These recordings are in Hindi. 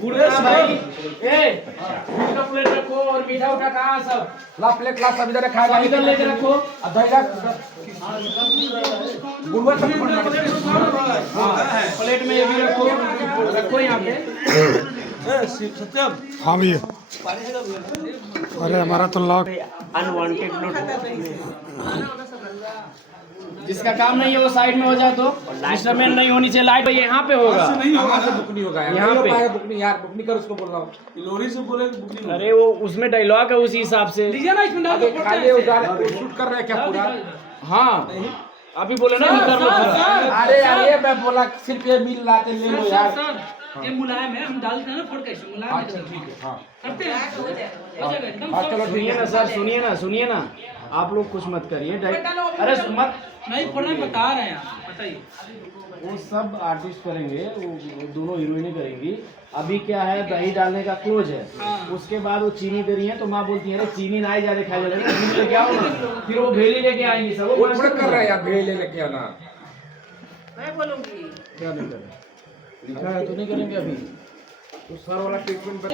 बूढ़े भाई मीठा प्लेट रखो और मीठा उठा कहाँ सब ला प्लेट ला सब इधर खाएगा इधर लेके रखो दही बुढ़वा सब प्लेट में ये भी रखो रखो यहाँ पे सत्यम हाँ भैया अरे हमारा तो लॉक अनवांटेड नोट जिसका काम नहीं है वो साइड में हो जाए तो डिस्टर्बेंस नहीं होनी चाहिए। लाइट यहाँ पे होगा नहीं होगा से बुक नहीं होगा यहाँ पे बुक नहीं यार बुक नहीं कर उसको बोल रहा हूँ लोरी से बोले बुक नहीं अरे वो उसमें डायलॉग है उसी हिसाब से खाली उधर शूट कर रहे हैं क्या पूरा हाँ अभी बोले ना कर लो पूरा अरे यार ये मैं बोला सिर्फ ये मिल लाते ले लो यार ये मुलायम है हम डालते हैं ना फोड़ कैसे मुलायम अच्छा ठीक है हाँ करते हैं हो जाएगा एकदम हाँ चलो ठीक सुनिए है ना सर सुनिए ना आप लोग कुछ मत करिए अरे मत नहीं फोड़ना बता रहे हैं आप बताइए वो सब आर्टिस्ट करेंगे वो दोनों हीरोइनें करेंगी। अभी क्या है दही डालने का क्लोज है उसके बाद वो चीनी दे रही है तो माँ बोलती है अरे चीनी ना ही ज्यादा खाई जा रही है लेके आओ ना फिर वो भेली लेके आएंगी सब वो थोड़ा कर रहे हैं यार भेड़ लेके आना मैं बोलूंगी क्या नहीं करें लिखा है तो नहीं करेंगे अभी तो सर वाला ट्रीटमेंट तो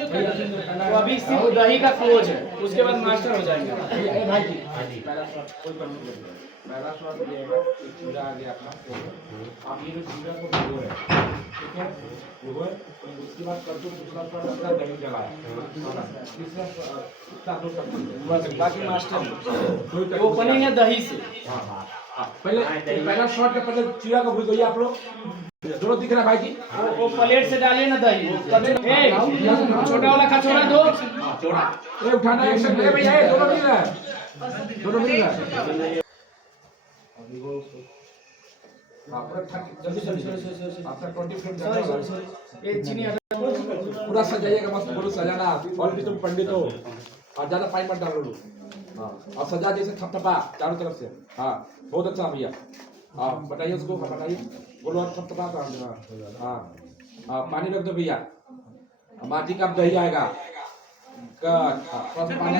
अभी सिर्फ दही का क्लोज है उसके बाद मास्टर हो जाएंगे। भाई जी पहला शॉट कोई बंद नहीं करेगा पहला शॉट ये है कि चूड़ा आ गया अपना आप ये जो चूड़ा को भिगो है ठीक है भिगो उसके बाद कर दो दूसरा शॉट अपना दही जलाया तीसरा दो शॉट बाकी मास्टर दो वो बनेंगे दही से। पहले पहला शॉट के पहले चूड़ा को भिगोइए आप लोग दोनों दिख रहा है भाई जी वो प्लेट से डालिए ना दही छोटा वाला कचौड़ा दो ये उठाना एक्शन ले भैया ये दोनों मिल रहा है दोनों मिल रहा है आपका 20 फ्रेम ये चीनी पूरा सजाइएगा मस्त बोलो सजाना ऑलरेडी तुम पंडित हो और ज्यादा पानी मत डालो हाँ और सजा जैसे थपथपा चारों तरफ से हाँ बहुत अच्छा भैया हाँ बताइए उसको बताइए बोलो और थपथपा हाँ हाँ पानी रख दो भैया माटी का दही आएगा पानी